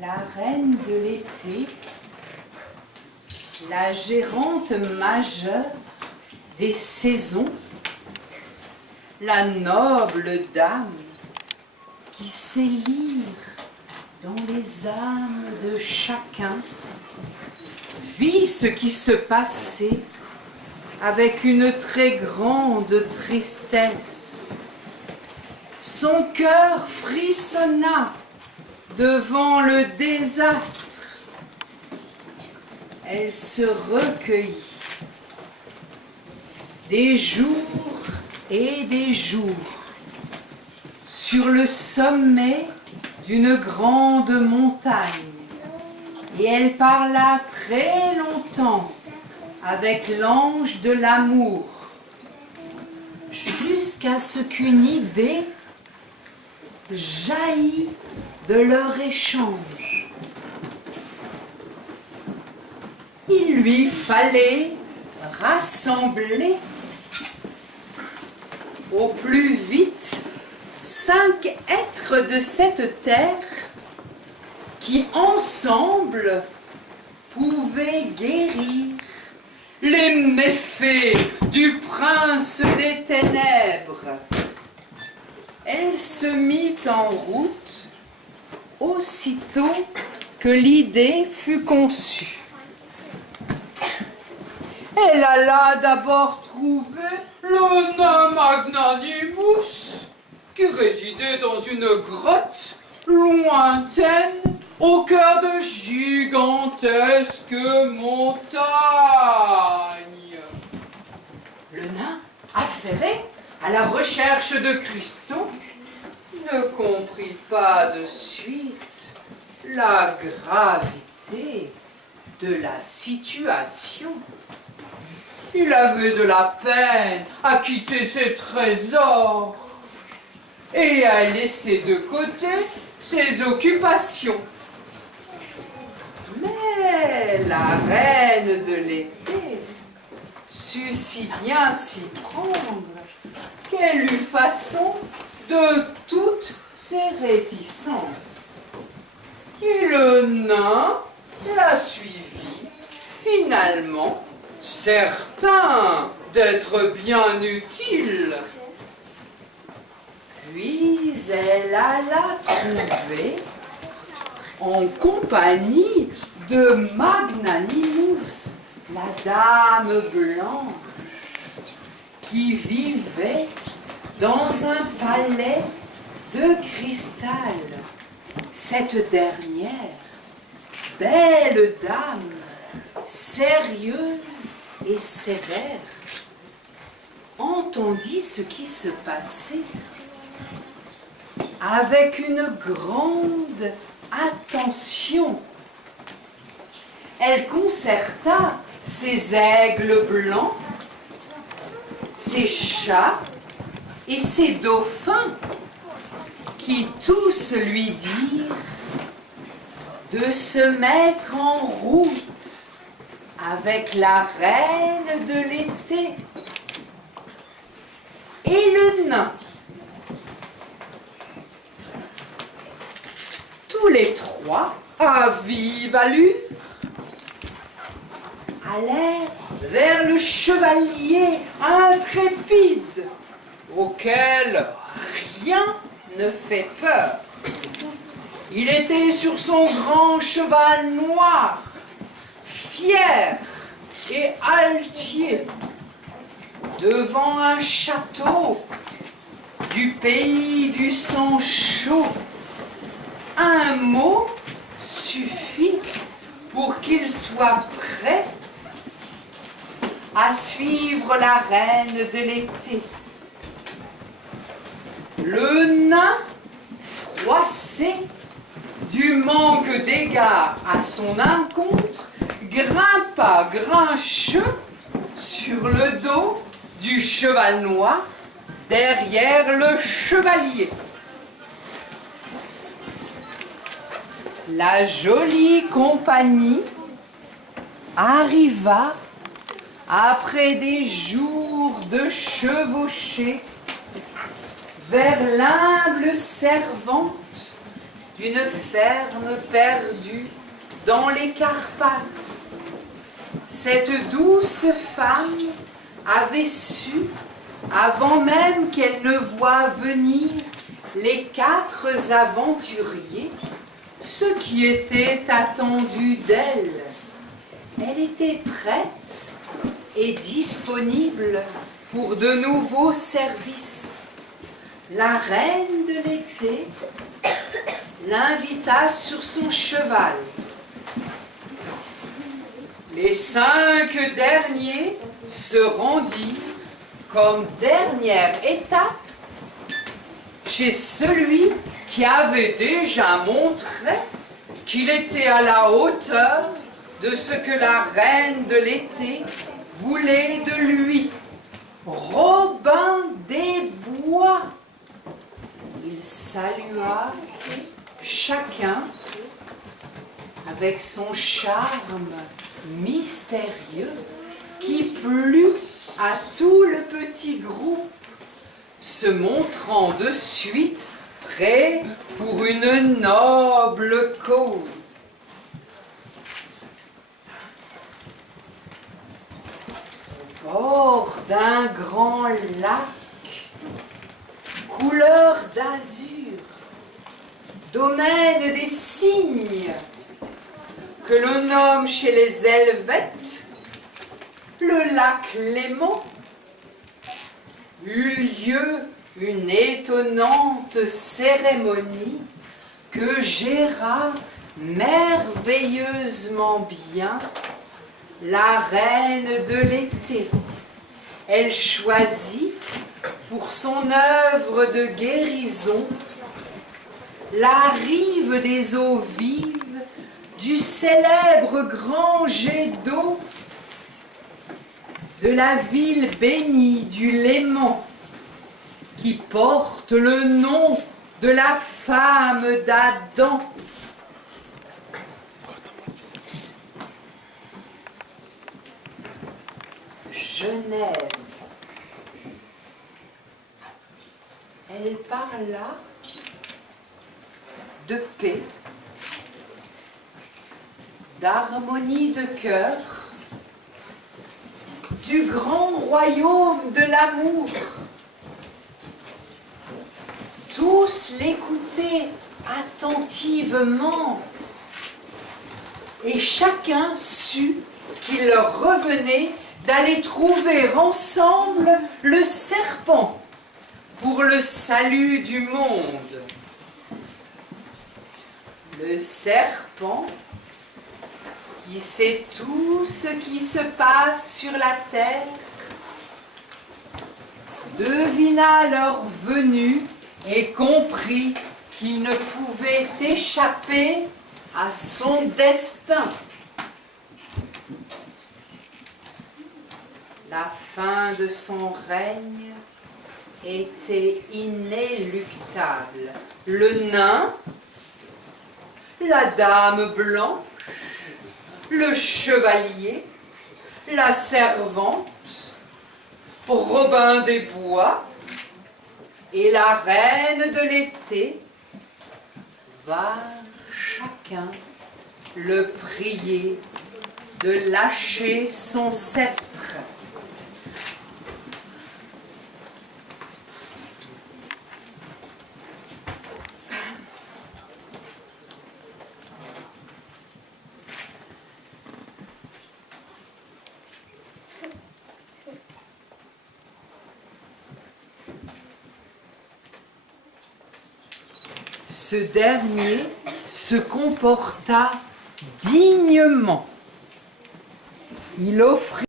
La reine de l'été, la gérante majeure des saisons, la noble dame qui sait lire dans les âmes de chacun, vit ce qui se passait avec une très grande tristesse. Son cœur frissonna devant le désastre. Elle se recueillit. Des jours et des jours, sur le sommet d'une grande montagne, et elle parla très longtemps avec l'ange de l'amour, jusqu'à ce qu'une idée jaillit de leur échange. Il lui fallait rassembler au plus vite 5 êtres de cette terre qui ensemble pouvaient guérir les méfaits du prince des ténèbres. Elle se mit en route aussitôt que l'idée fut conçue. Elle alla d'abord trouver le nain Magnanimus, qui résidait dans une grotte lointaine au cœur de gigantesques montagnes. Le nain, affairé à la recherche de cristaux, ne comprit pas de suite la gravité de la situation. Il avait de la peine à quitter ses trésors et à laisser de côté ses occupations. Mais la reine de l'été sut si bien s'y prendre qu'elle eut façon de toutes ses réticences. Et le nain la suivit finalement, certain d'être bien utile. Puis elle alla trouver, en compagnie de Magnanimus, la dame blanche, qui vivait dans un palais de cristal. Cette dernière, belle dame, sérieuse et sévère, entendit ce qui se passait avec une grande attention. Elle concerta ses aigles blancs, ses chats et ses dauphins, qui tous lui dirent de se mettre en route avec la reine de l'été. Et le nain, tous les trois, à vive allure, allèrent vers le chevalier intrépide, auquel rien ne fait peur. Il était sur son grand cheval noir, fier et altier, devant un château du pays du sang chaud. Un mot suffit pour qu'il soit prêt à suivre la reine de l'été. Le nain, froissé du manque d'égard à son encontre, grimpa grincheux sur le dos du cheval noir derrière le chevalier. La jolie compagnie arriva après des jours de chevauchée vers l'humble servante d'une ferme perdue dans les Carpates. Cette douce femme avait su, avant même qu'elle ne voie venir les 4 aventuriers, ce qui était attendu d'elle. Elle était prête et disponible pour de nouveaux services. La reine de l'été l'invita sur son cheval. Les 5 derniers se rendirent comme dernière étape chez celui qui avait déjà montré qu'il était à la hauteur de ce que la reine de l'été voulait de lui. Robin des Bois. Il salua chacun avec son charme mystérieux qui plut à tout le petit groupe, se montrant de suite prêt pour une noble cause. Au bord d'un grand lac, couleur d'azur, domaine des cygnes, que l'on nomme chez les Helvètes le lac Léman, eut lieu une étonnante cérémonie que géra merveilleusement bien la reine de l'été. Elle choisit pour son œuvre de guérison la rive des eaux vives du célèbre grand jet d'eau de la ville bénie du Léman, qui porte le nom de la femme d'Adam. Genève. Elle parla de paix, d'harmonie de cœur, du grand royaume de l'amour. Tous l'écoutaient attentivement et chacun sut qu'il leur revenait d'aller trouver ensemble le serpent pour le salut du monde. Le serpent qui sait tout ce qui se passe sur la terre devina leur venue et comprit qu'il ne pouvait échapper à son destin. La fin de son règne était inéluctable. Le nain, la dame blanche, le chevalier, la servante, Robin des Bois et la reine de l'été vinrent chacun le prier de lâcher son sceptre. Ce dernier se comporta dignement. Il offrit